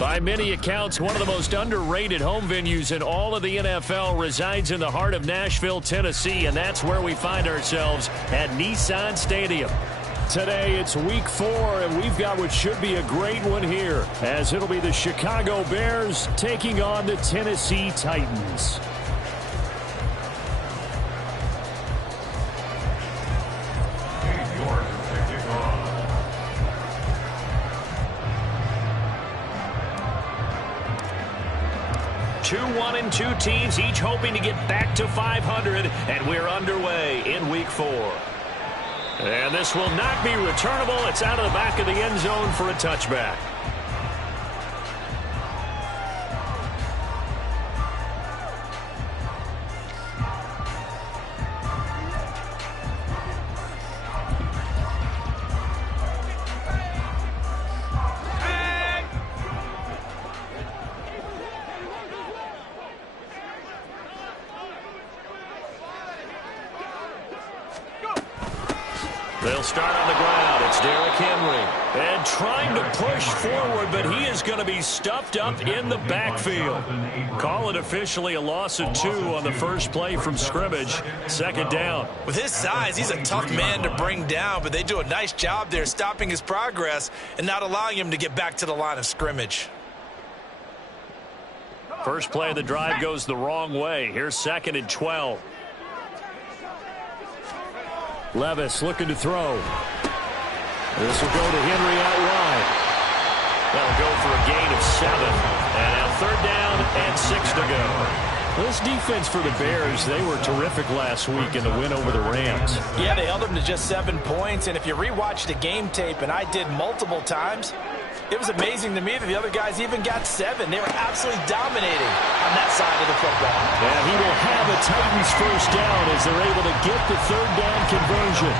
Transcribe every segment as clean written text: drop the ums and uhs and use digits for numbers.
By many accounts, one of the most underrated home venues in all of the NFL resides in the heart of Nashville, Tennessee, and that's where we find ourselves at Nissan Stadium. Today, it's week 4, and we've got what should be a great one here, as it'll be the Chicago Bears taking on the Tennessee Titans. Two 1-2 teams, each hoping to get back to 500, and we're underway in week 4. And this will not be returnable. It's out of the back of the end zone for a touchback. They'll start on the ground. It's Derrick Henry. And trying to push forward, but he is going to be stuffed up in the backfield. Call it officially a loss of 2 on the first play from scrimmage. Second down. With his size, he's a tough man to bring down, but they do a nice job there stopping his progress and not allowing him to get back to the line of scrimmage. First play of the drive goes the wrong way. Here's 2nd and 12. Levis looking to throw. This will go to Henry out wide. That'll go for a gain of 7. And now 3rd down and 6 to go. This defense for the Bears, they were terrific last week in the win over the Rams. Yeah, they held them to just 7 points. And if you rewatch the game tape, and I did multiple times, it was amazing to me that the other guys even got 7. They were absolutely dominating on that side of the football. And he will have a Titans first down as they're able to get the 3rd down conversion.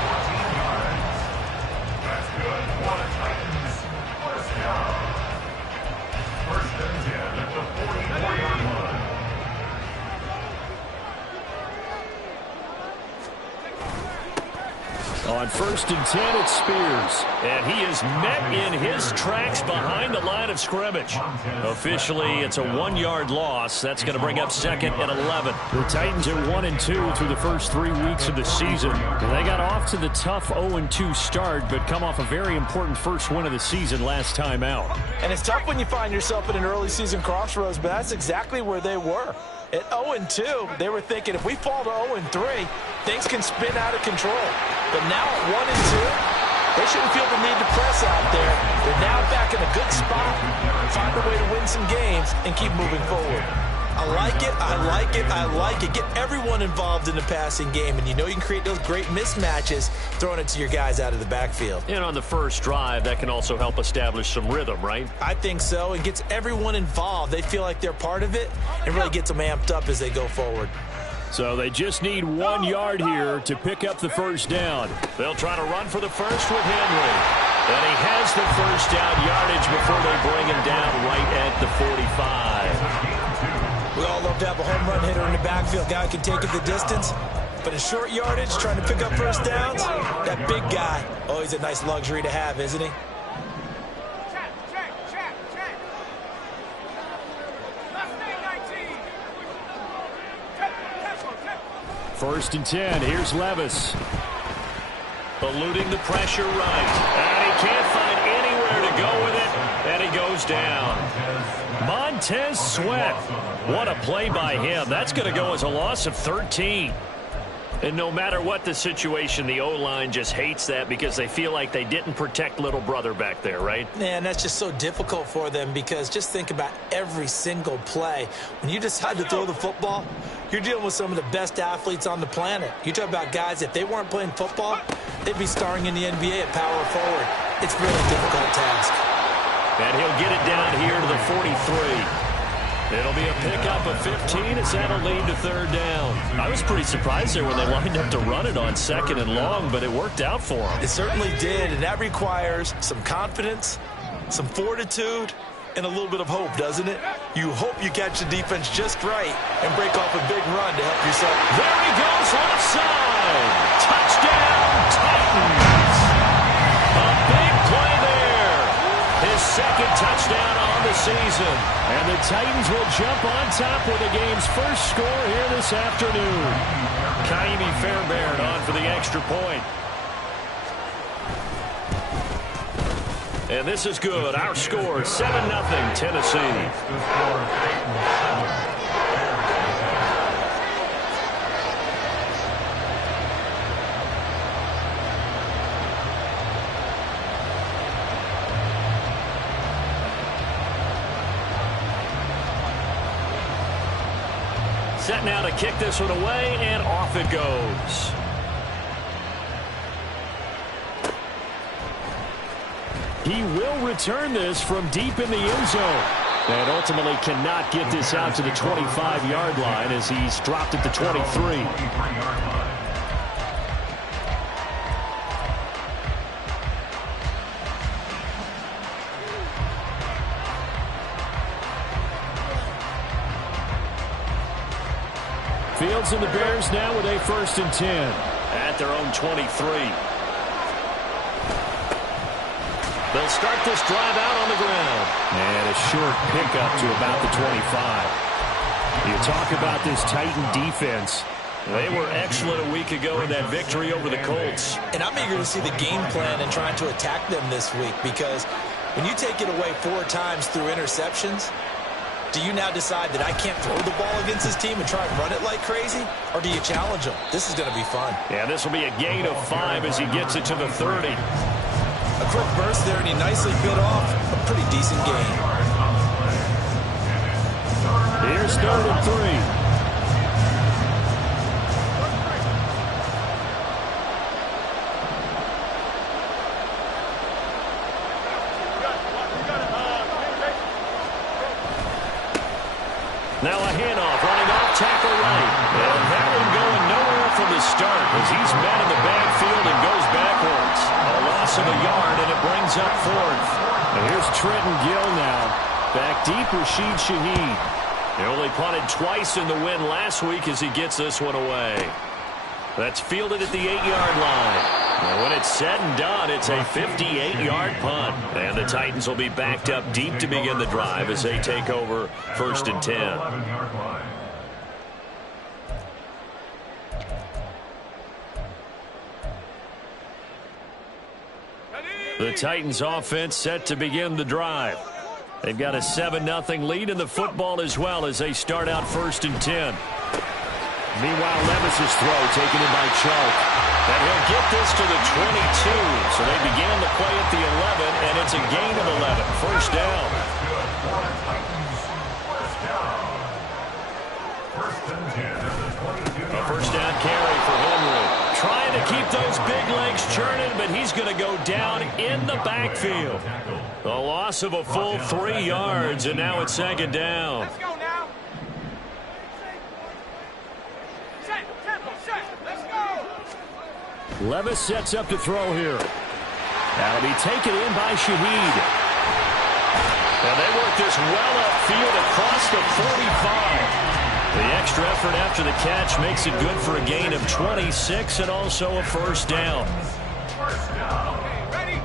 On 1st and 10, it's Spears. And he is met in his tracks behind the line of scrimmage. Officially, it's a 1-yard loss. That's going to bring up 2nd and 11. The Titans are 1-2 through the first 3 weeks of the season. They got off to the tough 0-2 start, but come off a very important first win of the season last time out. And it's tough when you find yourself at an early season crossroads, but that's exactly where they were. At 0-2, they were thinking if we fall to 0-3, things can spin out of control. But now at 1-2, they shouldn't feel the need to press out there. They're now back in a good spot, find a way to win some games, and keep moving forward. I like it, I like it, I like it. Get everyone involved in the passing game, and you know you can create those great mismatches throwing it to your guys out of the backfield. And on the first drive, that can also help establish some rhythm, right? I think so. It gets everyone involved. They feel like they're part of it and really gets them amped up as they go forward. So they just need 1 yard here to pick up the first down. They'll try to run for the first with Henry. And he has the first down yardage before they bring him down right at the 45. We all love to have a home run hitter in the backfield. Guy can take it the distance. But in short yardage, trying to pick up first downs, that big guy, oh, he's a nice luxury to have, isn't he? First and 10. Here's Levis. Eluding the pressure right. And he can't find anywhere to go with it. And he goes down. Montez Sweat. What a play by him. That's going to go as a loss of 13. And no matter what the situation, the O-line just hates that because they feel like they didn't protect little brother back there, right? Man, that's just so difficult for them because just think about every single play. When you decide to throw the football, you're dealing with some of the best athletes on the planet. You talk about guys, if they weren't playing football, they'd be starring in the NBA at power forward. It's a really difficult task. And he'll get it down here to the 43. It'll be a pickup of 15 as that'll lead to 3rd down. I was pretty surprised there when they lined up to run it on 2nd and long, but it worked out for them. It certainly did, and that requires some confidence, some fortitude, and a little bit of hope, doesn't it? You hope you catch the defense just right and break off a big run to help yourself. There he goes, left side. Touchdown, Titans. A big play there. His 2nd touchdown on the season. And the Titans will jump on top with the game's first score here this afternoon. Ka'imi Fairbairn on for the extra point. And this is good. Our score, 7-0 Tennessee. Set now to kick this one away, and off it goes. He will return this from deep in the end zone. And ultimately cannot get this out to the 25-yard line as he's dropped at the 23. Fields and the Bears now with a 1st and 10 at their own 23. They'll start this drive out on the ground. And a short pickup to about the 25. You talk about this Titan defense. They were excellent a week ago in that victory over the Colts. And I'm eager to see the game plan and trying to attack them this week, because when you take it away 4 times through interceptions, do you now decide that I can't throw the ball against this team and try and run it like crazy? Or do you challenge them? This is going to be fun. Yeah, this will be a gain of 5 as he gets it to the 30. A quick burst there, and he nicely bit off a pretty decent gain. Here's 3rd and 3. Now a handoff, running off tackle right. And that one going nowhere from the start as he's met in the backfield and goes backwards. A loss of a yard, and it brings up 4th. And here's Trenton Gill now. Back deep, Rashid Shaheed. He only punted twice in the win last week as he gets this one away. That's fielded at the 8-yard line. And when it's said and done, it's a 58-yard punt. And the Titans will be backed up deep to begin the drive as they take over 1st and 10. The Titans offense set to begin the drive. They've got a 7-0 lead in the football as well as they start out 1st and 10. Meanwhile, Levis's throw taken in by Chark. And he'll get this to the 22. So they began the play at the 11, and it's a gain of 11. 1st down. A 1st down carry for Henry. Trying to keep those big legs churning, but he's going to go down in the backfield. A loss of a full 3 yards, and now it's 2nd down. Let's go now. Set, tempo, set. Let's go. Levis sets up to throw here. That'll be taken in by Shaheed. And they work this well upfield across the 45. The extra effort after the catch makes it good for a gain of 26 and also a 1st down. 1st down. Okay, ready?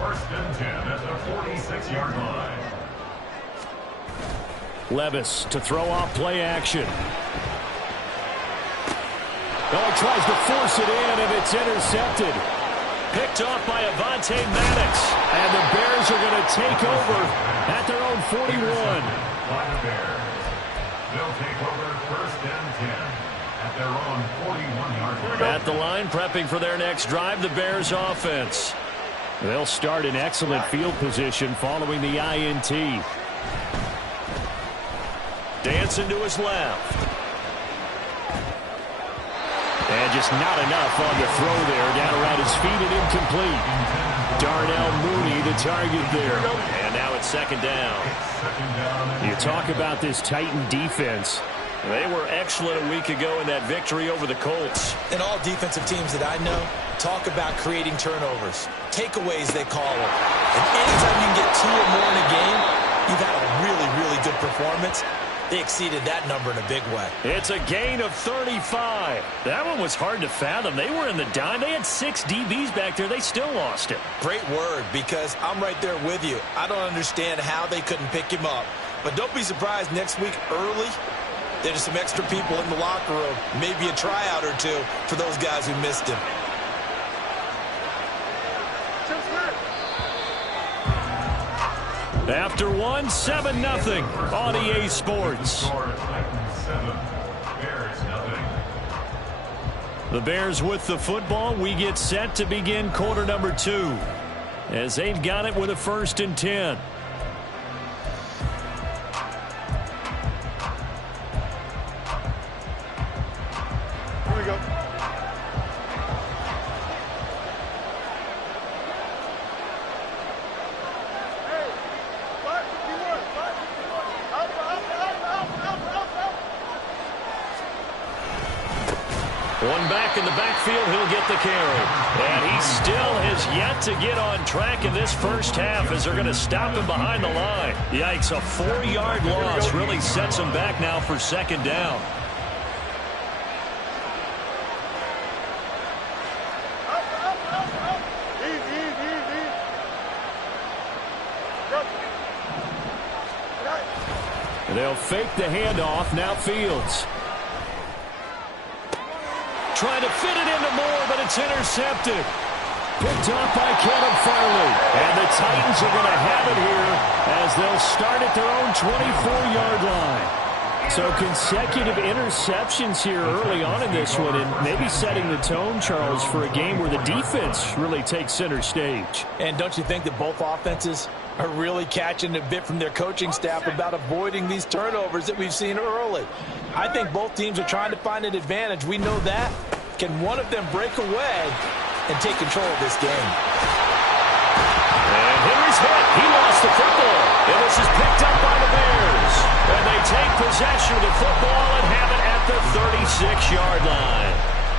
1st and 10 at the 46-yard line. Levis to throw off play action. Oh, tries to force it in, and it's intercepted. Picked off by Avonte Maddox. And the Bears are going to take over at their own 41. By the Bears. They'll take over 1st and 10 at their own 41-yard line. At the line, prepping for their next drive, the Bears offense. They'll start in excellent field position following the INT. Dancing to his left. And just not enough on the throw there. Down around his feet and incomplete. Darnell Mooney, the target there. And now it's 2nd down. You talk about this Titan defense. They were excellent a week ago in that victory over the Colts. And all defensive teams that I know talk about creating turnovers. Takeaways, they call them. And anytime you can get 2 or more in a game, you've had a really, really good performance. They exceeded that number in a big way. It's a gain of 35. That one was hard to fathom. They were in the dime. They had 6 DBs back there. They still lost it. Great word, because I'm right there with you. I don't understand how they couldn't pick him up. But don't be surprised next week early, there's some extra people in the locker room, maybe a tryout or two for those guys who missed him. After one, 7-0 on EA Sports. The Bears with the football. We get set to begin quarter number 2 as they've got it with a 1st and 10. Here we go. One back in the backfield, he'll get the carry. And he still has yet to get on track in this first half as they're going to stop him behind the line. Yikes, a 4-yard loss really sets him back now for 2nd down. They'll fake the handoff. Now Fields. Trying to fit it into Moore, but it's intercepted. Picked off by Caleb Farley. And the Titans are going to have it here as they'll start at their own 24-yard line. So consecutive interceptions here early on in this one, and maybe setting the tone, Charles, for a game where the defense really takes center stage. And don't you think that both offenses are really catching a bit from their coaching staff about avoiding these turnovers that we've seen early? I think both teams are trying to find an advantage. We know that. Can one of them break away and take control of this game? And Henry's hit. He lost the football. And this is picked up by the Bears. And they take possession of the football and have it at the 36-yard line.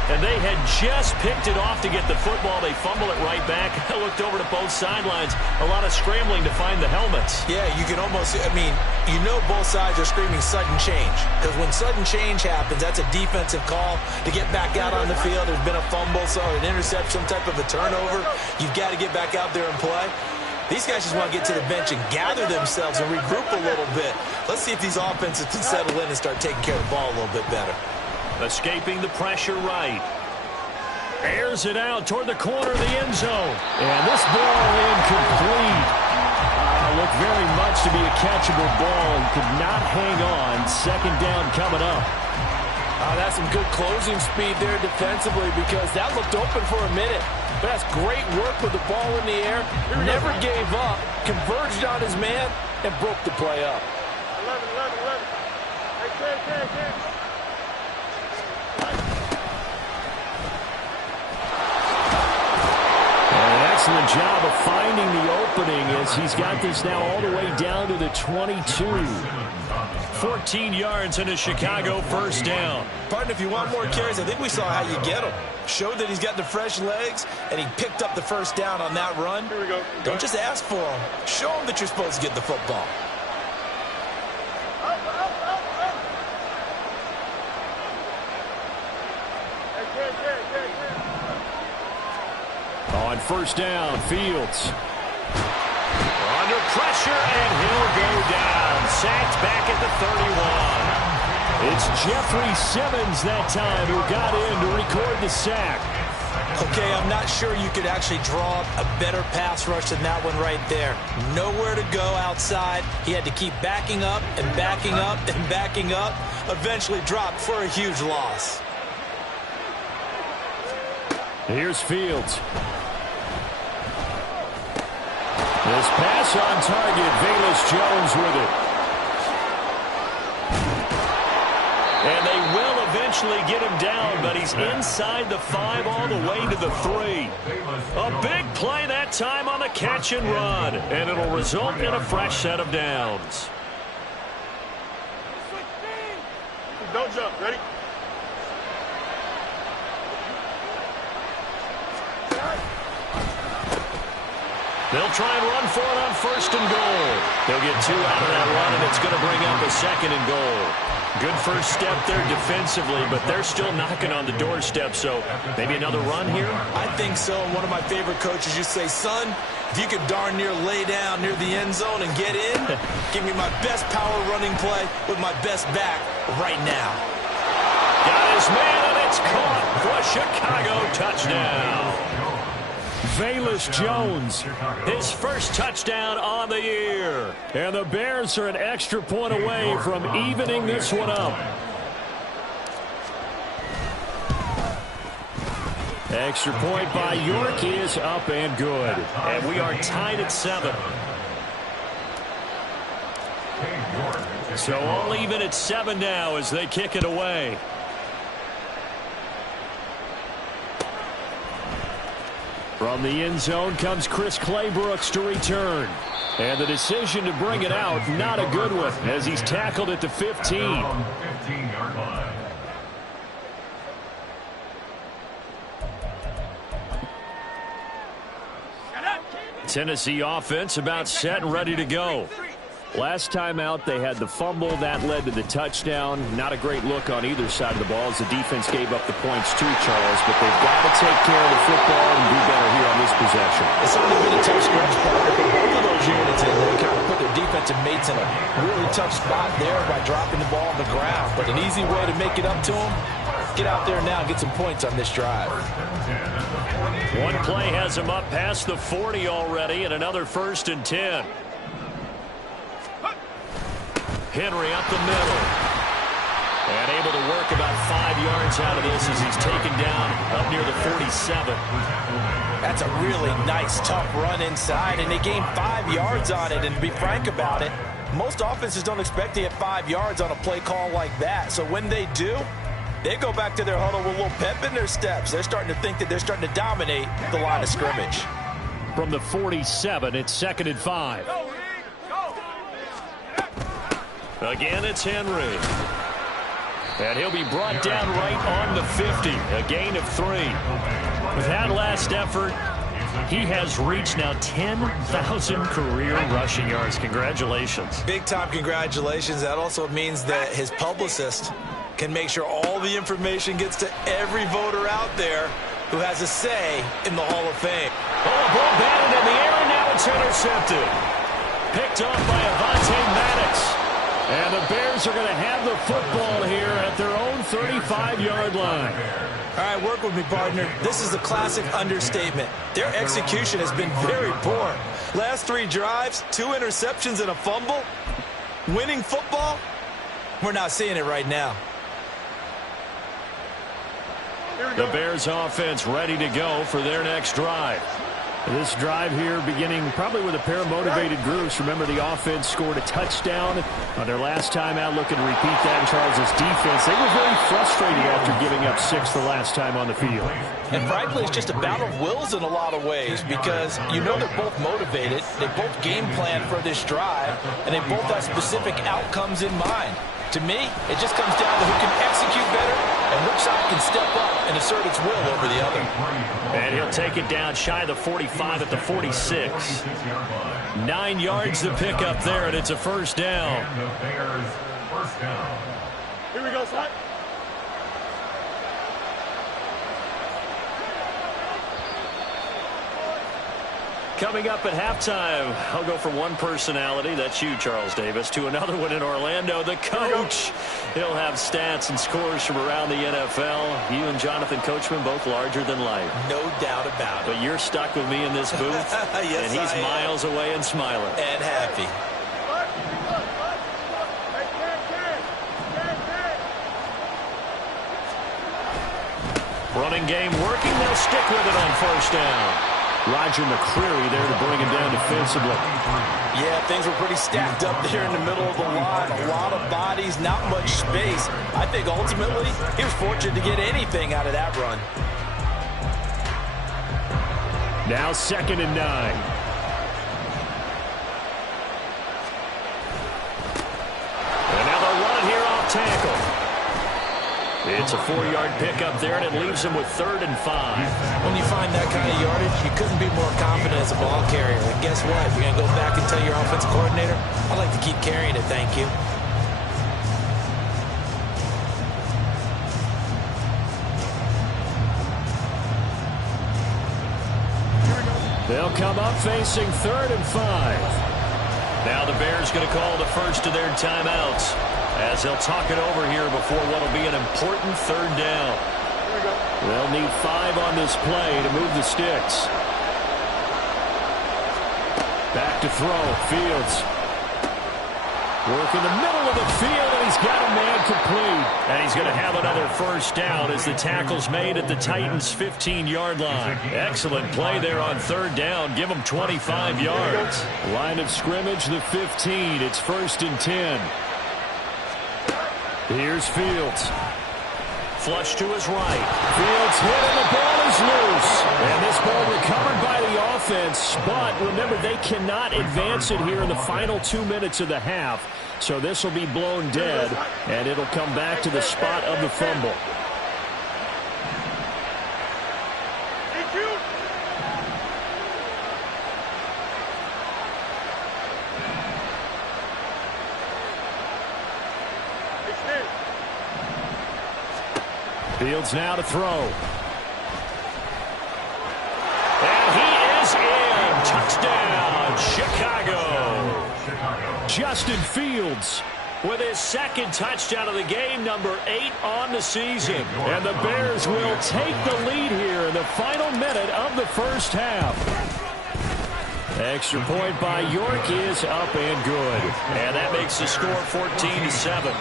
And they had just picked it off to get the football. They fumble it right back. I looked over to both sidelines. A lot of scrambling to find the helmets. Yeah, you can almost, you know both sides are screaming sudden change. Because when sudden change happens, that's a defensive call to get back out on the field. There's been a fumble, so an interception, some type of a turnover. You've got to get back out there and play. These guys just want to get to the bench and gather themselves and regroup a little bit. Let's see if these offenses can settle in and start taking care of the ball a little bit better. Escaping the pressure right. Airs it out toward the corner of the end zone. And this ball incomplete. Looked very much to be a catchable ball and could not hang on. 2nd down coming up. That's some good closing speed there defensively, because that looked open for a minute. But that's great work with the ball in the air. Never gave up. Converged on his man and broke the play up. 11. Hey, Excellent job of finding the opening as he's got this now all the way down to the 22. 14 yards and a Chicago 1st down. Partner, if you want more carries, I think we saw how you get him. Showed that he's got the fresh legs, and he picked up the 1st down on that run. Here we go. Don't just ask for him. Show him that you're supposed to get the football. On 1st down, Fields. Under pressure, and he'll go down. Sacked back at the 31. It's Jeffrey Simmons that time who got in to record the sack. Okay, I'm not sure you could actually draw up a better pass rush than that one right there. Nowhere to go outside. He had to keep backing up and backing up and backing up. Eventually dropped for a huge loss. Here's Fields. This pass on target. Velus Jones with it. And they will eventually get him down, but he's inside the 5 all the way to the 3. A big play that time on the catch and run, and it'll result in a fresh set of downs. Don't jump. Ready? They'll try and run for it on 1st and goal. They'll get 2 out of that run, and it's going to bring up a 2nd and goal. Good first step there defensively, but they're still knocking on the doorstep, so maybe another run here? I think so. One of my favorite coaches used to say, son, if you could darn near lay down near the end zone and get in, give me my best power running play with my best back right now. Got his man, and it's caught for a Chicago touchdown. Velus Jones, his first touchdown on the year. And the Bears are an extra point away from evening this one up. Extra point by York is up and good. And we are tied at 7. So all even at 7 now as they kick it away. From the end zone comes Chris Claybrooks to return. And the decision to bring it out, not a good one, as he's tackled at the 15. 15-yard line. Tennessee offense about set and ready to go. Last time out, they had the fumble. That led to the touchdown. Not a great look on either side of the ball as the defense gave up the points too, Charles. But they've got to take care of the football and do better here on this possession. It's only been a tough stretch, partner, for both of those units, and they kind of put their defensive mates in a really tough spot there by dropping the ball on the ground. But an easy way to make it up to them, get out there now and get some points on this drive. One play has him up past the 40 already, and another 1st and 10. Henry up the middle. And able to work about 5 yards out of this as he's taken down up near the 47. That's a really nice, tough run inside, and they gained 5 yards on it. And to be frank about it, most offenses don't expect to get 5 yards on a play call like that. So when they do, they go back to their huddle with a little pep in their steps. They're starting to think that they're starting to dominate the line of scrimmage. From the 47, it's 2nd and 5. Again, it's Henry. And he'll be brought down right on the 50. A gain of 3. With that last effort, he has reached now 10,000 career rushing yards. Congratulations. Big-time congratulations. That also means that his publicist can make sure all the information gets to every voter out there who has a say in the Hall of Fame. Oh, ball batted in the air, and now it's intercepted. Picked off by Avonte Maddox. And the Bears are going to have the football here at their own 35-yard line. All right, work with me, partner. This is a classic understatement. Their execution has been very poor. Last 3 drives, 2 interceptions and a fumble. Winning football? We're not seeing it right now. The Bears offense ready to go for their next drive. This drive here beginning probably with a pair of motivated groups. Remember, the offense scored a touchdown on their last time out. Looking to repeat that in Charles' defense. They were very frustrated after giving up 6 the last time on the field. And frankly, it's just a battle of wills in a lot of ways because you know they're both motivated. They both game plan for this drive, and they both have specific outcomes in mind. To me, it just comes down to who can execute better and which side can step up and assert its will over the other. And he'll take it down shy of the 45 at the 46. 9 yards to pick up there, and it's a 1st down. And the Bears, 1st down. Here we go, slide. Coming up at halftime, I'll go from one personality, that's you, Charles Davis, to another one in Orlando, the coach. He'll have stats and scores from around the NFL. You and Jonathan Coachman, both larger than life. No doubt about it. But you're stuck with me in this booth, Yes, and he's I am. miles away and smiling. And happy. Running game working, they'll stick with it on 1st down. Roger McCreary there to bring him down defensively. Yeah, things were pretty stacked up there in the middle of the line. A lot of bodies, not much space. I think ultimately he was fortunate to get anything out of that run. Now 2nd and 9. And now they'll run it here off tackle. It's a 4-yard pickup there, and it leaves him with 3rd and 5. When you find that kind of yardage, you couldn't be more confident as a ball carrier. And guess what? You're going to go back and tell your offensive coordinator, I'd like to keep carrying it, thank you. They'll come up facing 3rd and 5. Now the Bears going to call the first of their timeouts as they'll talk it over here before what will be an important 3rd down. They'll need 5 on this play to move the sticks. Back to throw. Fields. Work in the middle of the field, and he's got a man complete. And he's going to have another 1st down as the tackle's made at the Titans' 15-yard line. Excellent play there on 3rd down. Give them 25 yards. Line of scrimmage, the 15. It's 1st and 10. Here's Fields. Flush to his right. Fields hit, and the ball is loose. And this ball recovered by the offense. But remember, they cannot advance it here in the final 2 minutes of the half. So this will be blown dead, and it'll come back to the spot of the fumble. Fields now to throw. And he is in. Touchdown, Chicago. Justin Fields with his 2nd touchdown of the game, number 8 on the season. And the Bears will take the lead here in the final minute of the 1st half. Extra point by York is up and good. And that makes the score 14-7.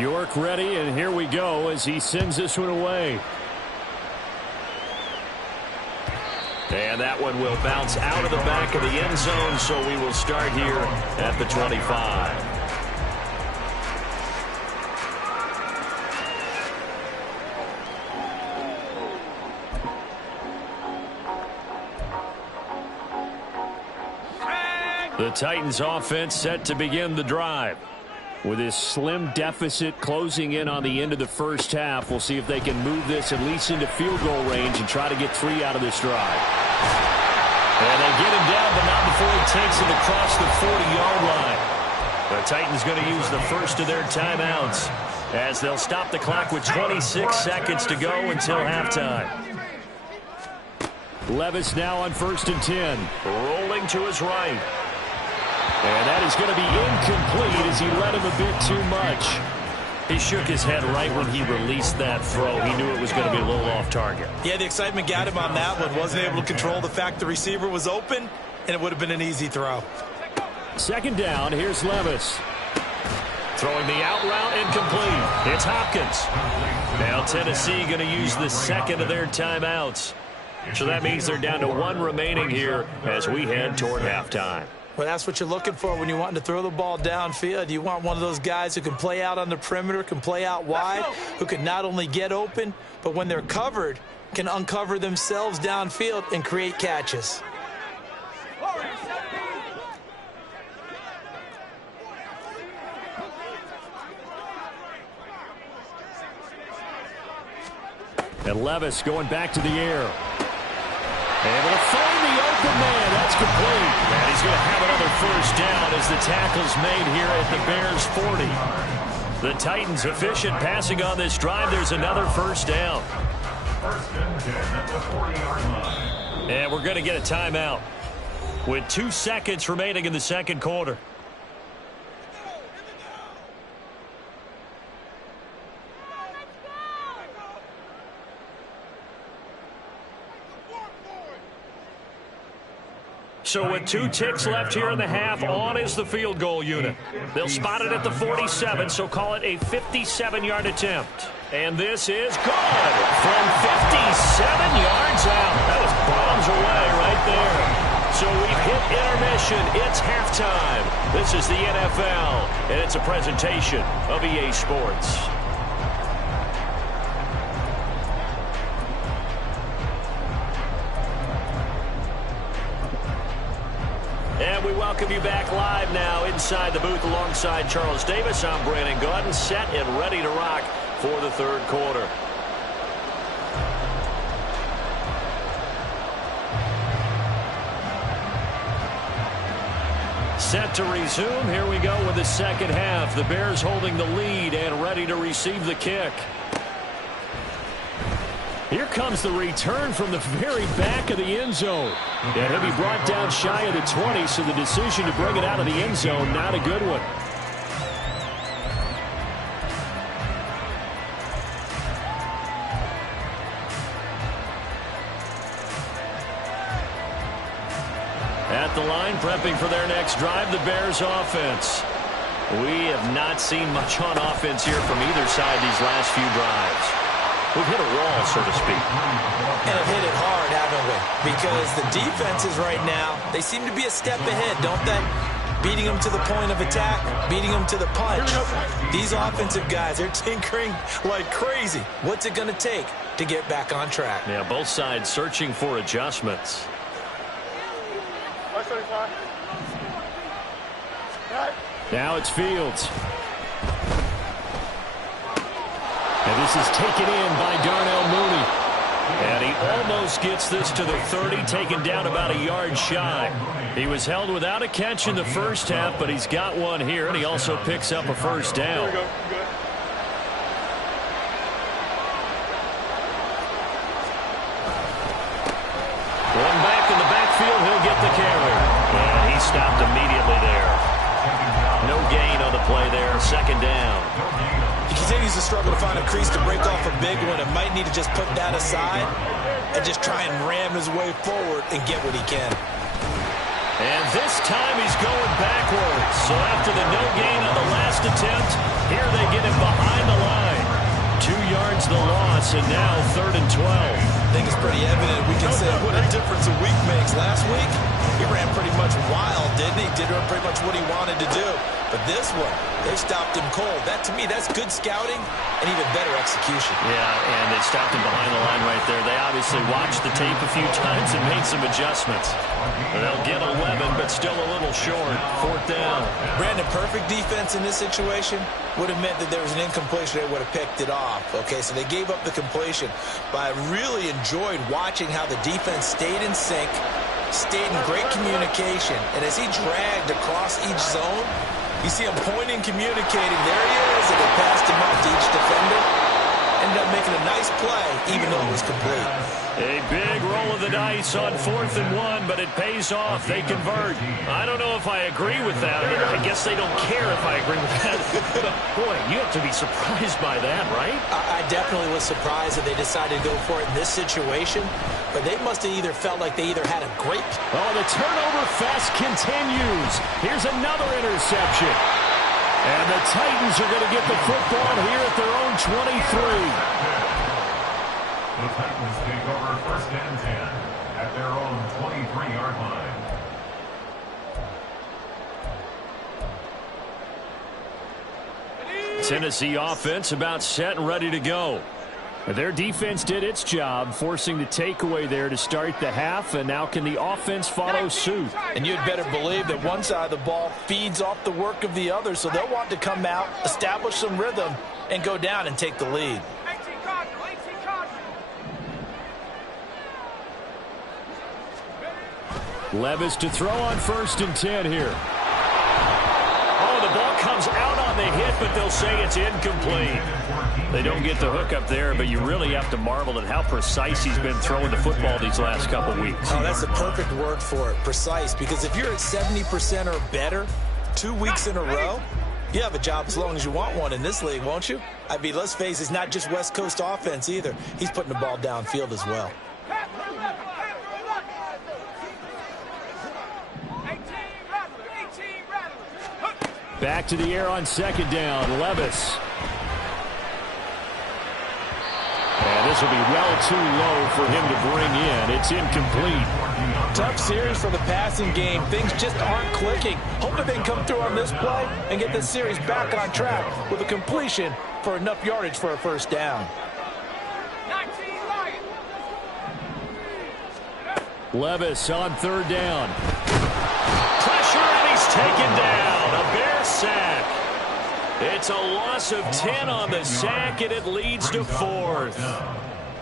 York ready, and here we go as he sends this one away. And that one will bounce out of the back of the end zone, so we will start here at the 25. The Titans offense set to begin the drive. With this slim deficit closing in on the end of the 1st half, we'll see if they can move this at least into field goal range and try to get 3 out of this drive. And they get him down, but not before he takes it across the 40-yard line. The Titans going to use the first of their timeouts as they'll stop the clock with 26 seconds to go until halftime. Levis now on 1st and 10. Rolling to his right. And that is going to be incomplete as he led him a bit too much. He shook his head right when he released that throw. He knew it was going to be a little off target. Yeah, the excitement got him on that one. Wasn't able to control the fact the receiver was open, and it would have been an easy throw. 2nd down, here's Levis. Throwing the out route, incomplete. It's Hopkins. Now Tennessee going to use the 2nd of their timeouts. So that means they're down to 1 remaining here as we head toward halftime. Well, that's what you're looking for when you want to throw the ball downfield. You want one of those guys who can play out on the perimeter, can play out wide, who can not only get open, but when they're covered, can uncover themselves downfield and create catches. And Levis going back to the air. Able to find the open man. That's complete. And he's going to have another 1st down as the tackle's made here at the Bears' 40. The Titans efficient passing on this drive. There's another 1st down. 1st and 10 at the 40-yard line. And we're going to get a timeout with 2 seconds remaining in the 2nd quarter. So with 2 ticks left here in the half, on is the field goal unit. They'll spot it at the 47, so call it a 57-yard attempt. And this is good from 57 yards out. That was bombs away right there. So we've hit intermission. It's halftime. This is the NFL, and it's a presentation of EA Sports. welcome you back live now inside the booth alongside Charles Davis. I'm Brandon Gaudin, set and ready to rock for the third quarter. Set to resume. Here we go with the second half. The Bears holding the lead and ready to receive the kick. Here comes the return from the very back of the end zone. And he'll be brought down shy of the 20, so the decision to bring it out of the end zone, not a good one. At the line, prepping for their next drive, the Bears offense. We have not seen much on offense here from either side these last few drives. We've hit a wall, so to speak. And have hit it hard, haven't we? Because the defenses right now, they seem to be a step ahead, don't they? Beating them to the point of attack, beating them to the punch. These offensive guys, they're tinkering like crazy. What's it going to take to get back on track? Yeah, both sides searching for adjustments. Now it's Fields. And this is taken in by Darnell Mooney. And he almost gets this to the 30, taken down about a yard shy. He was held without a catch in the first half, but he's got one here, and he also picks up a first down. One back in the backfield, he'll get the carry. And he stopped immediately there. No gain on the play there, second down. He continues to struggle to find a crease to break off a big one and might need to just put that aside and just try and ram his way forward and get what he can. And this time he's going backwards. So after the no gain on the last attempt, here they get him behind the line. 2 yards the loss, and now 3rd and 12. I think it's pretty evident. We can say what a difference a week makes. Last week, he ran pretty much wild, didn't he? Did pretty much what he wanted to do. But this one, they stopped him cold. That, to me, that's good scouting and even better execution. Yeah, and they stopped him behind the line right there. They obviously watched the tape a few times and made some adjustments. They'll get 11, but still a little short. 4th down. Brandon, perfect defense in this situation would have meant that there was an incompletion. They would have picked it off. Okay, so they gave up the completion. But I really enjoyed watching how the defense stayed in sync, stayed in great communication. And as he dragged across each zone, you see him pointing, communicating. There he is, and they passed him up to each defender. Ended up making a nice play, even though it was complete. A big roll of the dice on 4th and 1, but it pays off. They convert. I don't know if I agree with that. I guess they don't care if I agree with that. But, boy, you have to be surprised by that, right? I definitely was surprised that they decided to go for it in this situation. But they must have either felt like they either had a great... Oh, the turnover fest continues. Here's another interception. And the Titans are going to get the football here at their own 23. The Titans take over 1st and 10 at their own 23-yard line. Tennessee offense about set and ready to go. Their defense did its job, forcing the takeaway there to start the half, and now can the offense follow suit? And you'd better believe that one side of the ball feeds off the work of the other, so they'll want to come out, establish some rhythm, and go down and take the lead. Levis to throw on 1st and 10 here. Oh, the ball comes out on the hit, but they'll say it's incomplete. They don't get the hook up there, but you really have to marvel at how precise he's been throwing the football these last couple weeks. Oh, that's the perfect word for it, precise, because if you're at 70% or better 2 weeks in a row, you have a job as long as you want one in this league, won't you? I mean, let's face it, it's not just West Coast offense either. He's putting the ball downfield as well. Back to the air on 2nd down, Levis. And this will be well too low for him to bring in. It's incomplete. Tough series for the passing game. Things just aren't clicking. Hoping they can come through on this play and get this series back on track with a completion for enough yardage for a 1st down. Levis on 3rd down. Pressure, and taken down. A Bear sack. It's a loss of 10 on the sack, and it leads to 4th.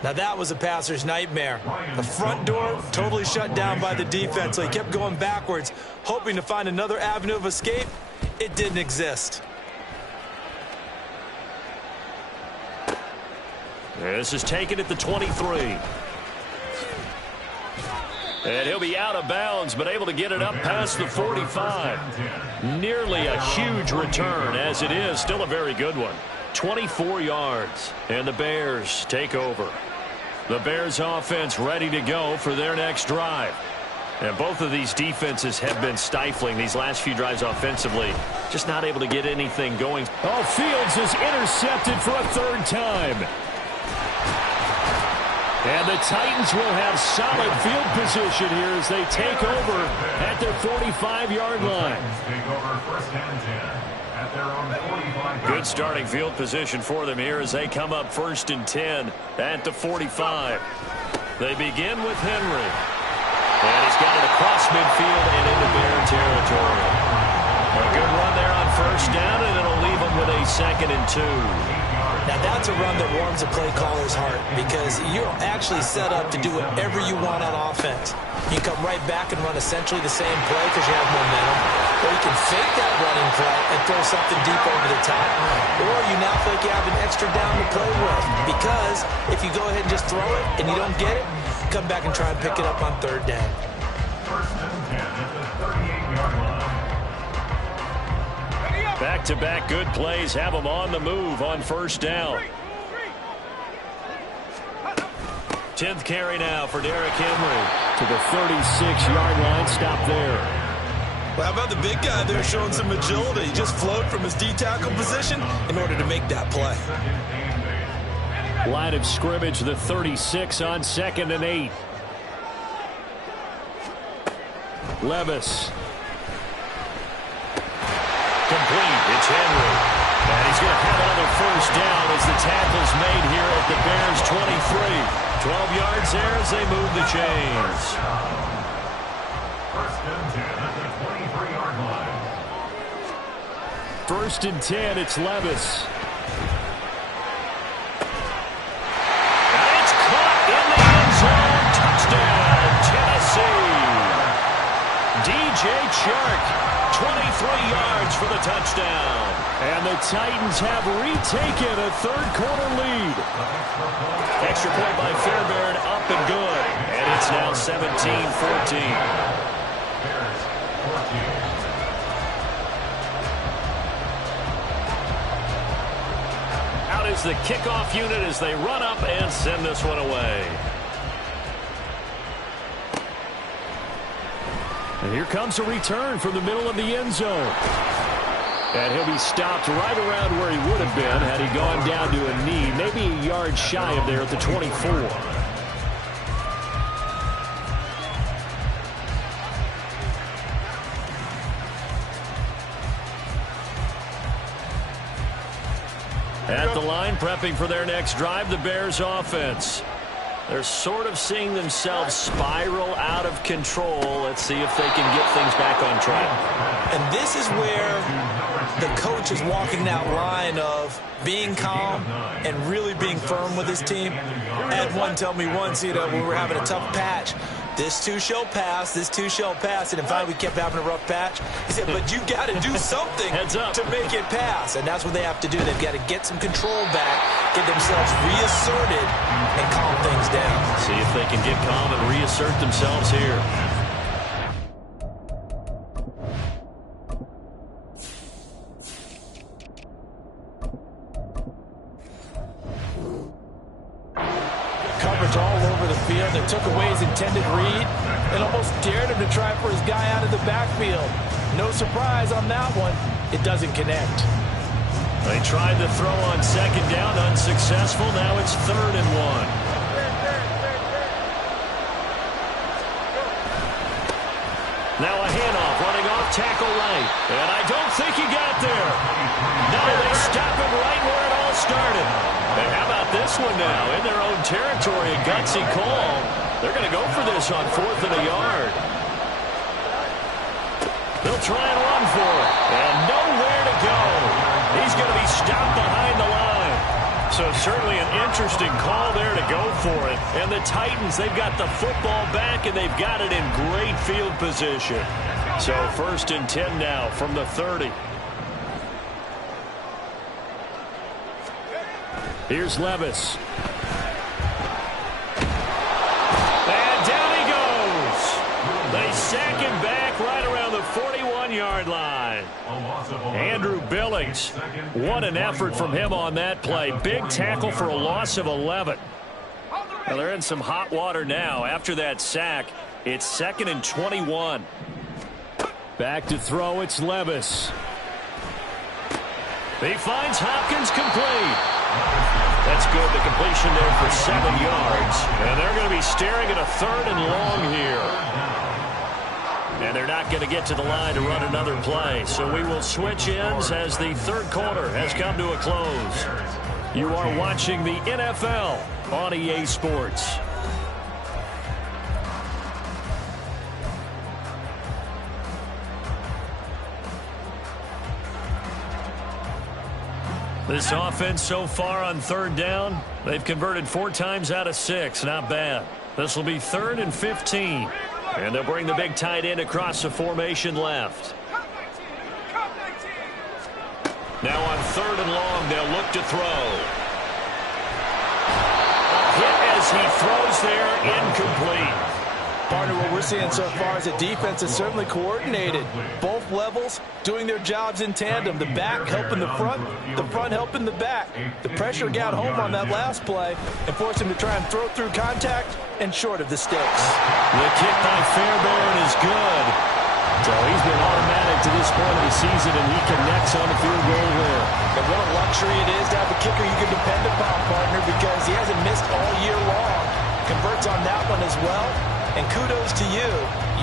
Now that was a passer's nightmare. The front door totally shut down by the defense, so he kept going backwards, hoping to find another avenue of escape. It didn't exist. This is taken at the 23. And he'll be out of bounds, but able to get it up past the 45. Nearly a huge return, as it is. Still a very good one. 24 yards, and the Bears take over. The Bears offense ready to go for their next drive. And both of these defenses have been stifling these last few drives offensively. Just not able to get anything going. Oh, Fields is intercepted for a 3rd time. And the Titans will have solid field position here as they take over at their 45-yard line. Good starting field position for them here as they come up 1st and 10 at the 45. They begin with Henry. And he's got it across midfield and into Bear territory. A good run there on 1st down, and it'll leave them with a 2nd and 2. Now that's a run that warms a play caller's heart because you're actually set up to do whatever you want on offense. You come right back and run essentially the same play because you have momentum, or you can fake that running play and throw something deep over the top, or you now feel like you have an extra down to play with because if you go ahead and just throw it and you don't get it, come back and try and pick it up on 3rd down. 1st and 10 at the 38-yard line. Back-to-back good plays have them on the move on 1st down. 10th carry now for Derrick Henry. To the 36-yard line, stop there. Well, how about the big guy there showing some agility? He just flowed from his D-tackle position in order to make that play. Line of scrimmage, the 36 on 2nd and 8. Levis. Complete. It's Henry. And he's going to have another 1st down as the tackle's made here at the Bears 23. 12 yards there as they move the chains. 1st and 10 at the 23-yard line. 1st and 10, it's Levis. And it's caught in the end zone. Touchdown, Tennessee. DJ Chark. 23 yards for the touchdown. And the Titans have retaken a 3rd-quarter lead. Extra point by Fairbairn, up and good. And it's now 17-14. Out is the kickoff unit as they run up and send this one away. And here comes a return from the middle of the end zone. And he'll be stopped right around where he would have been had he gone down to a knee, maybe a yard shy of there at the 24. At the line, prepping for their next drive, the Bears offense. They're sort of seeing themselves spiral out of control. Let's see if they can get things back on track. And this is where the coach is walking that line of being calm and really being firm with his team. I had one tell me once, when we were having a tough patch, this too shall pass, this too shall pass. And in fact, we kept having a rough patch. He said, but you got to do something to make it pass. And that's what they have to do. They've got to get some control back, get themselves reasserted, and calm things down. See if they can get calm and reassert themselves here. Coverage all over the field. They took away his intended read and almost dared him to try for his guy out of the backfield. No surprise on that one. It doesn't connect. They tried to throw on 2nd down, unsuccessful. Now it's 3rd and 1. Now a handoff, running off tackle right. And I don't think he got there. No, they stop him right where it all started. And how about this one now? In their own territory, a gutsy call. They're going to go for this on 4th and a yard. They'll try and run for it. And nowhere to go. He's going to be stopped behind the line. So certainly an interesting call there to go for it. And the Titans, they've got the football back, and they've got it in great field position. So 1st and 10 now from the 30. Here's Levis. And down he goes. They sack him back right around the 41-yard line. Andrew Billings, what an effort from him on that play. Big tackle for a loss of 11. Well, they're in some hot water now. After that sack, it's 2nd and 21. Back to throw, it's Levis. He finds Hopkins complete. That's good. The completion there for 7 yards. And they're going to be staring at a 3rd and long here. And they're not going to get to the line to run another play. So we will switch ends as the 3rd quarter has come to a close. You are watching the NFL on EA Sports. This offense so far on 3rd down, they've converted 4 times out of 6. Not bad. This will be 3rd and 15. And they'll bring the big tight end across the formation left. Now on 3rd and long, they'll look to throw. A hit as he throws there, incomplete. Partner, what we're seeing so far is the defense is certainly coordinated. Both levels doing their jobs in tandem. The back helping the front helping the back. The pressure got home on that last play and forced him to try and throw through contact and short of the sticks. The kick by Fairbairn is good. So he's been automatic to this point of the season, and he connects on the field goal there. And what a luxury it is to have a kicker you can depend upon, partner, because he hasn't missed all year long. Converts on that one as well. And kudos to you.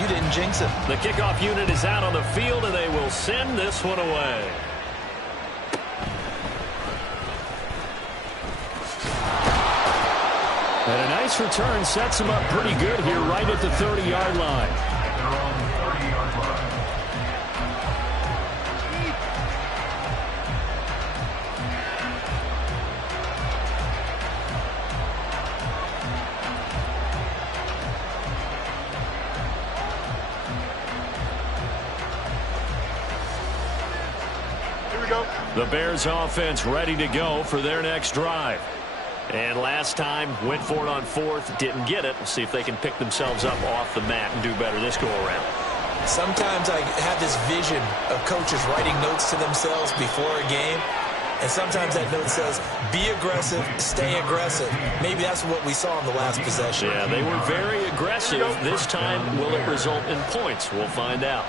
You didn't jinx it. The kickoff unit is out on the field, and they will send this one away. And a nice return sets him up pretty good here right at the 30-yard line. The Bears offense ready to go for their next drive. And last time, went for it on 4th, didn't get it. We'll see if they can pick themselves up off the mat and do better this go-around. Sometimes I have this vision of coaches writing notes to themselves before a game. And sometimes that note says, be aggressive, stay aggressive. Maybe that's what we saw in the last possession. Yeah, they were very aggressive. This time, will it result in points? We'll find out.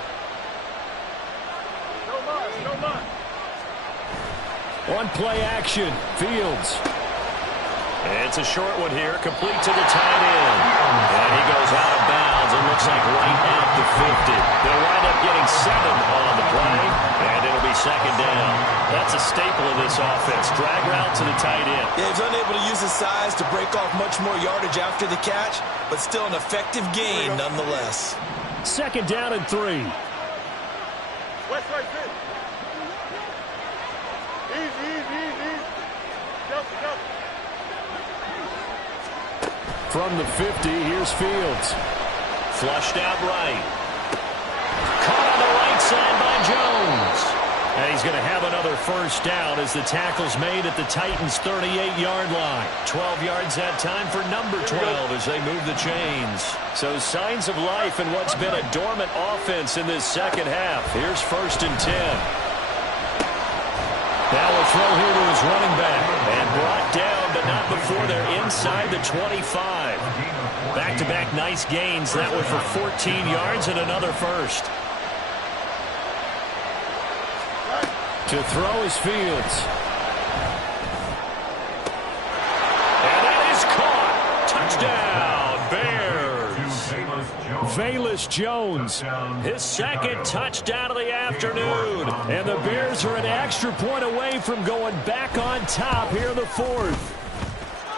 On play action, Fields. It's a short one here, complete to the tight end. And he goes out of bounds. It looks like right at the 50. They'll wind up getting 7 on the play, and it'll be 2nd down. That's a staple of this offense. Drag route to the tight end. Yeah, he's unable to use his size to break off much more yardage after the catch, but still an effective gain nonetheless. 2nd down and 3. West right there. Easy. Go. From the 50, here's Fields. Flushed out right. Caught on the right side by Jones. And he's going to have another 1st down as the tackle's made at the Titans' 38-yard line. 12 yards that time for number 12 as they move the chains. So signs of life in what's been a dormant offense in this second half. Here's 1st and 10. Now a throw here to his running back. And brought down, but not before they're inside the 25. Back-to-back nice gains. That one for 14 yards and another 1st. To throw is Fields. And that is caught. Touchdown, Bears. Velus Jones, his 2nd touchdown of the afternoon. And the Bears are an extra point away from going back on top here in the 4th.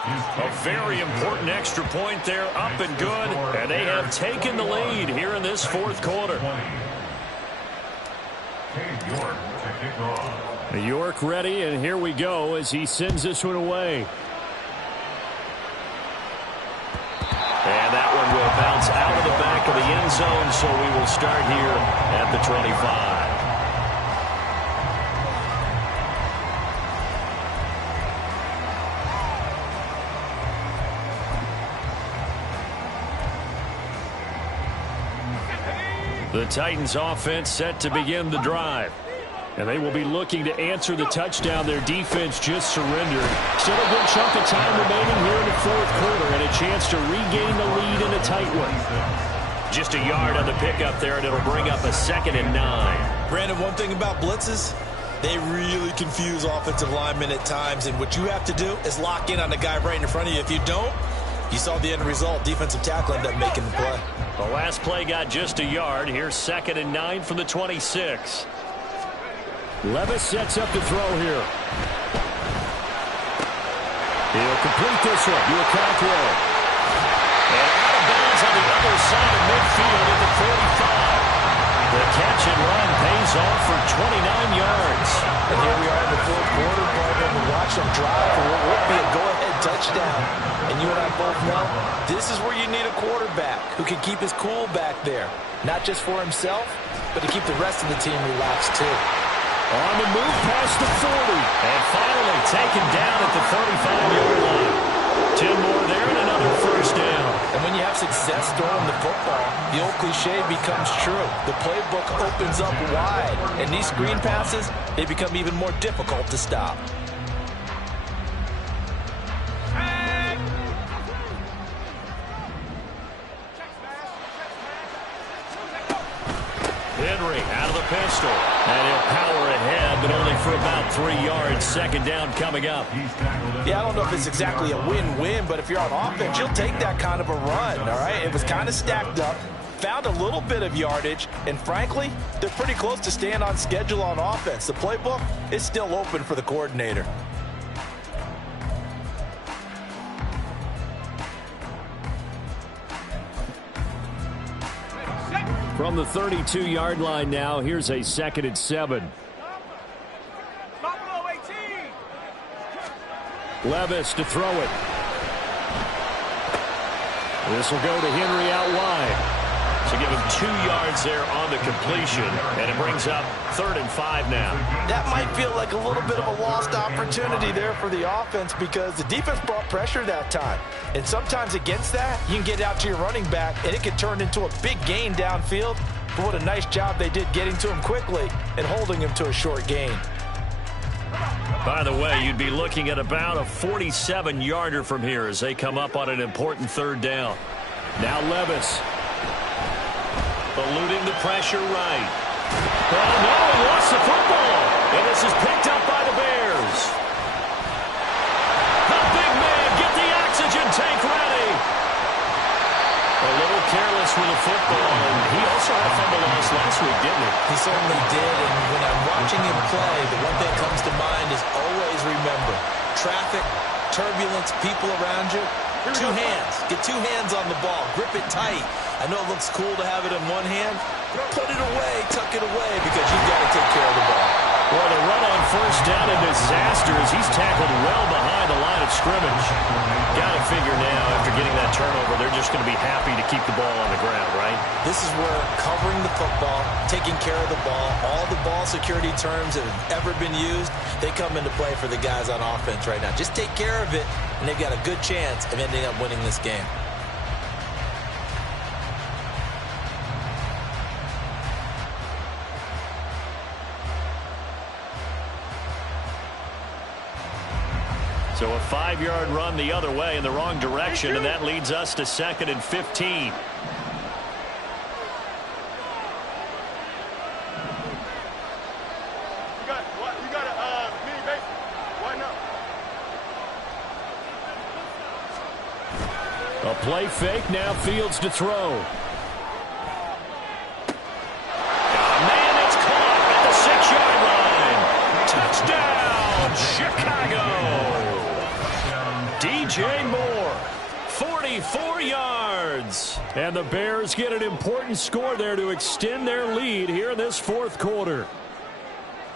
A very important extra point there, up and good. And they have taken the lead here in this 4th quarter. Cade York to kick off. York ready, and here we go as he sends this one away. And that one will bounce out of the back of the end zone, so we will start here at the 25. The Titans offense set to begin the drive. And they will be looking to answer the touchdown their defense just surrendered. Still a good chunk of time remaining here in the fourth quarter and a chance to regain the lead in a tight one. Just a yard on the pickup there, and it'll bring up a 2nd and 9. Brandon, one thing about blitzes, they really confuse offensive linemen at times, and what you have to do is lock in on the guy right in front of you. If you don't, you saw the end result. Defensive tackle ended up making the play. The last play got just a yard. Here's 2nd and 9 from the 26. Levis sets up to throw here. He'll complete this one. Okonkwo. And out of bounds on the other side of midfield at the 45. The catch and run pays off for 29 yards. And here we are in the fourth quarter, partner. We watch them drive for what would be a go-ahead touchdown. And you and I both know this is where you need a quarterback who can keep his cool back there. Not just for himself, but to keep the rest of the team relaxed too. On the move past the 40. And finally taken down at the 35-yard line. 10 more there and another first down. And when you have success throwing the football, the old cliche becomes true. The playbook opens up wide. And these screen passes, they become even more difficult to stop. Henry out of the pistol. And he'll power ahead, but only for about 3 yards. 2nd down coming up. Yeah, I don't know if it's exactly a win-win, but if you're on offense, you'll take that kind of a run, all right? It was kind of stacked up, found a little bit of yardage, and frankly, they're pretty close to staying on schedule on offense. The playbook is still open for the coordinator. From the 32-yard line now, here's a 2nd and 7. Levis to throw it. This will go to Henry out wide. So give him 2 yards there on the completion, and it brings up 3rd and 5 now. That might feel like a little bit of a lost opportunity there for the offense because the defense brought pressure that time. And sometimes against that, you can get out to your running back, and it can turn into a big gain downfield. But what a nice job they did getting to him quickly and holding him to a short gain. By the way, you'd be looking at about a 47-yarder from here as they come up on an important 3rd down. Now Levis. Eluding the pressure right. Oh, no, he lost the football. And this is picked up by the Bears. The big man, get the oxygen tank ready. A little careless with the football. And he also had a fumble loss last week, didn't he? He certainly did, and when I'm watching him play, the one thing that comes to mind is always remember, traffic, turbulence, people around you, 2 hands. Get 2 hands on the ball. Grip it tight. I know it looks cool to have it in one hand. Put it away, tuck it away, because you've got to take care of the ball. Well, the run on 1st down a disaster as he's tackled well behind the line of scrimmage. Got to figure now, after getting that turnover, they're just going to be happy to keep the ball on the ground, right? This is where covering the football, taking care of the ball, all the ball security terms that have ever been used, they come into play for the guys on offense right now. Just take care of it, and they've got a good chance of ending up winning this game. So a 5-yard run the other way in the wrong direction, and that leads us to 2nd and 15. You got a mini base. Why not? A play fake, now Fields to throw. Man, it's caught at the 6-yard line. Touchdown, Chicago. DJ Moore, 44 yards. And the Bears get an important score there to extend their lead here in this fourth quarter.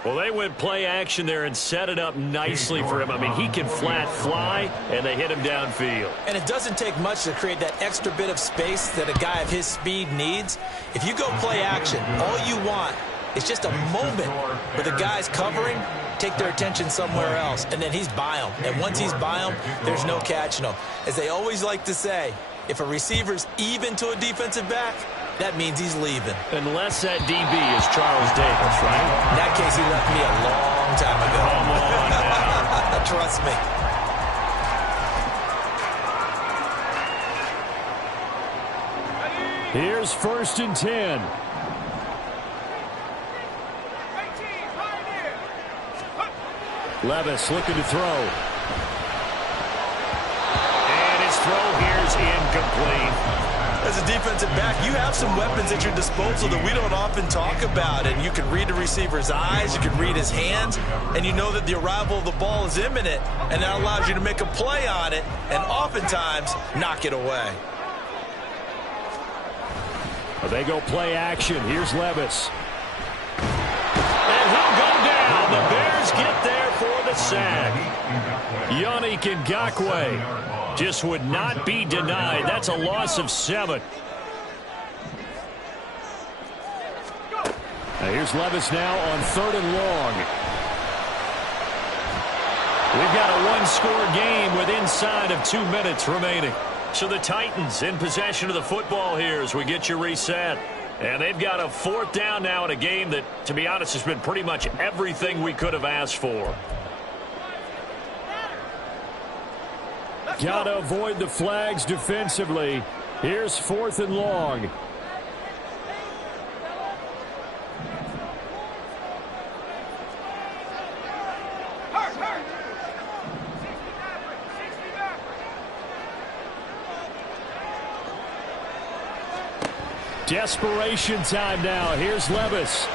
Well, they went play action there and set it up nicely for him. I mean, he can flat fly, and they hit him downfield. And it doesn't take much to create that extra bit of space that a guy of his speed needs. If you go play action, all you want is just a moment where the guy's covering, take their attention somewhere else, and then he's by him. And once he's by him, there's no catching him. As they always like to say, if a receiver's even to a defensive back, that means he's leaving. Unless that DB is Charles Davis, right? In that case, he left me a long time ago. Come on now. Trust me. Here's 1st and 10. Levis looking to throw. And his throw here is incomplete. As a defensive back, you have some weapons at your disposal that we don't often talk about. And you can read the receiver's eyes, you can read his hands, and you know that the arrival of the ball is imminent. And that allows you to make a play on it and oftentimes knock it away. They go play action. Here's Levis. And he'll go down. The Bears get there for the sack. Yannick Ngakoue just would not be denied. That's a loss of 7. Now here's Levis now on 3rd and long. We've got a one-score game with inside of 2 minutes remaining. So the Titans in possession of the football here as we get you reset. And they've got a 4th down now in a game that, to be honest, has been pretty much everything we could have asked for. Got to avoid the flags defensively. Here's 4th and long. Desperation time now. Here's Levis.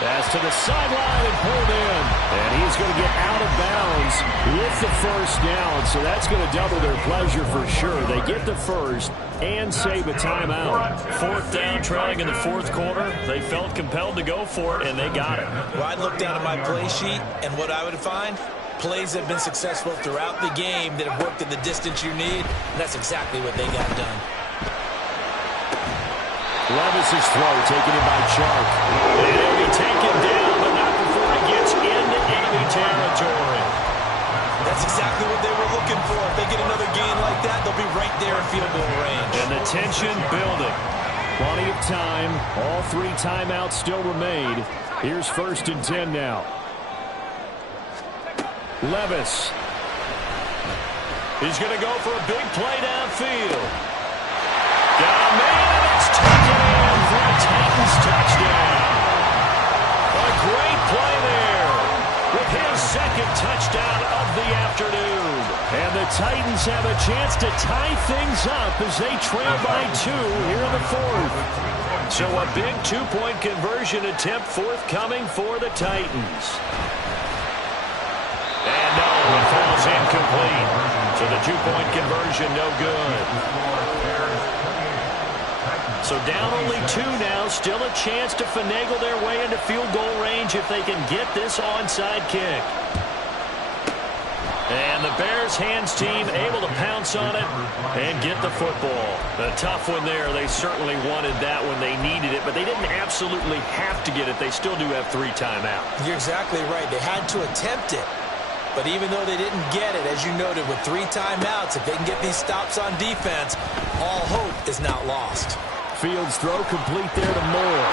Pass to the sideline and pulled in. And he's going to get out of bounds with the 1st down. So that's going to double their pleasure for sure. They get the 1st and save a timeout. 4th down, trailing in the 4th quarter. They felt compelled to go for it, and they got it. Well, I'd look down at my play sheet, and what I would find, plays that have been successful throughout the game that have worked in the distance you need, and that's exactly what they got done. Levis's throw taken in by Chark. And he'll be taken down, but not before he gets into enemy territory. That's exactly what they were looking for. If they get another gain like that, they'll be right there in field goal range. And the tension building. Plenty of time. All 3 timeouts still remain. Here's 1st and 10 now. Levis. He's going to go for a big play downfield. Got a man, and it's taken in for a Titans touchdown. A great play there with his 2nd touchdown of the afternoon. And the Titans have a chance to tie things up as they trail by 2 here in the 4th. So a big 2-point conversion attempt forthcoming for the Titans. And no, it falls incomplete. So the 2-point conversion no good. So down only 2 now, still a chance to finagle their way into field goal range if they can get this onside kick. And the Bears hands team able to pounce on it and get the football. A tough one there. They certainly wanted that when they needed it, but they didn't absolutely have to get it. They still do have 3 timeouts. You're exactly right. They had to attempt it. But even though they didn't get it, as you noted, with 3 timeouts, if they can get these stops on defense, all hope is not lost. Fields throw complete there to Moore.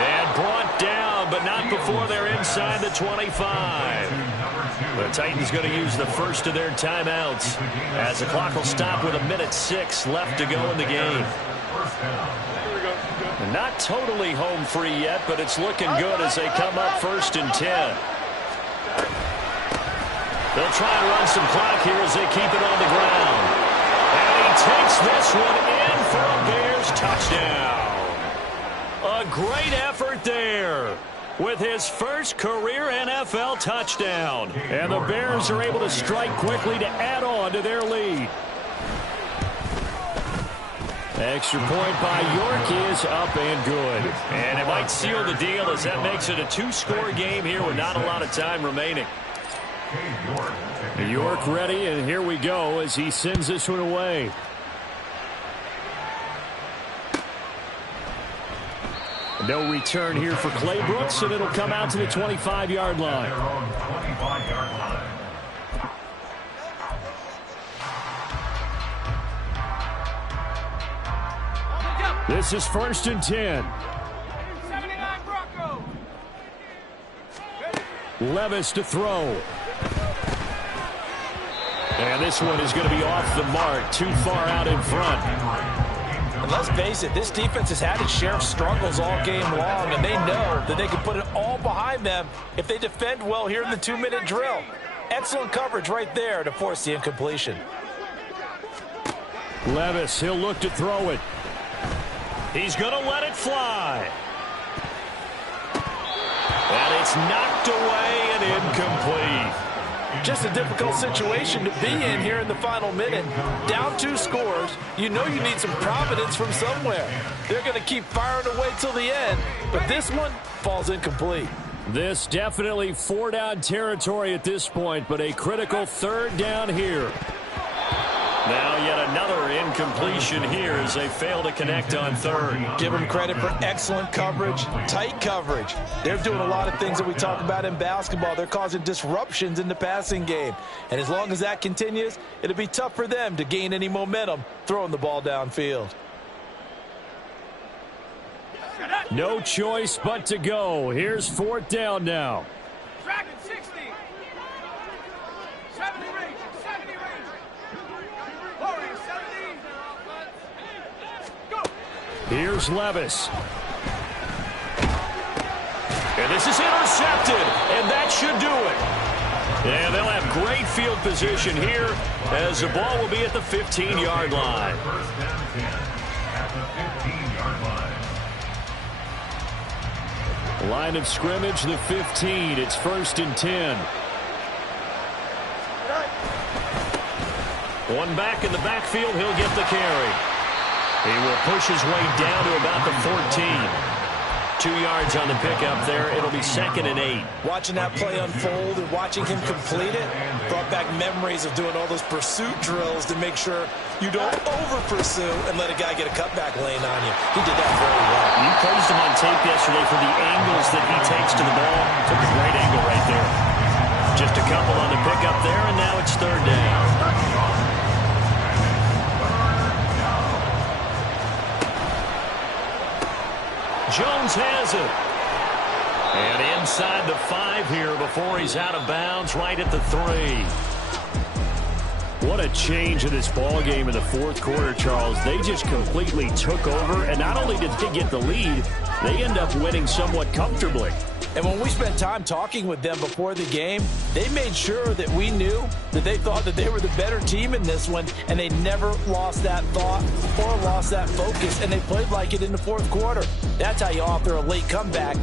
And brought down, but not before they're inside the 25. The Titans going to use the first of their timeouts as the clock will stop with 1:06 left to go in the game. Not totally home free yet, but it's looking good as they come up 1st and 10. They'll try and run some clock here as they keep it on the ground. And he takes this one in for a Bears touchdown. A great effort there with his first career NFL touchdown. And the Bears are able to strike quickly to add on to their lead. Extra point by York is up and good. And it might seal the deal as that makes it a two-score game here with not a lot of time remaining. York ready, and here we go as he sends this one away. No return here for Clay Brooks, and it'll come out to the 25-yard line. This is 1st and 10. 79 Bronco. Levis to throw. And this one is going to be off the mark, too far out in front. And let's face it, this defense has had its share of struggles all game long, and they know that they can put it all behind them if they defend well here in the 2-minute drill. Excellent coverage right there to force the incompletion. Levis, he'll look to throw it. He's going to let it fly. And it's knocked away and incomplete. Just a difficult situation to be in here in the final minute. Down 2 scores, you know you need some providence from somewhere. They're going to keep firing away till the end, but this one falls incomplete. This definitely 4-down territory at this point, but a critical 3rd down here. Now yet another incompletion here as they fail to connect on 3rd. Give them credit for excellent coverage, tight coverage. They're doing a lot of things that we talk about in basketball. They're causing disruptions in the passing game. And as long as that continues, it'll be tough for them to gain any momentum throwing the ball downfield. No choice but to go. Here's 4th down now. Dragon 60. 70 range. 70 range. Warrior 17. Go. Here's Levis. And this is intercepted, and that should do it. And they'll have great field position here as the ball will be at the 15-yard line. First down 10 at the 15-yard line. Line of scrimmage, the 15. It's 1st and 10. One back in the backfield. He'll get the carry. He will push his way down to about the 14. 2 yards on the pickup there. It'll be 2nd and 8. Watching that play unfold and watching him complete it brought back memories of doing all those pursuit drills to make sure you don't over-pursue and let a guy get a cutback lane on you. He did that very well. You praised him on tape yesterday for the angles that he takes to the ball. Took a great angle right there. Just a couple on the pickup there, and now it's 3rd down. Jones has it. And inside the 5 here before he's out of bounds, right at the 3. What a change in this ball game in the 4th quarter, Charles. They just completely took over, and not only did they get the lead, they end up winning somewhat comfortably. And when we spent time talking with them before the game, they made sure that we knew that they thought that they were the better team in this one, and they never lost that thought or lost that focus, and they played like it in the 4th quarter. That's how you author a late comeback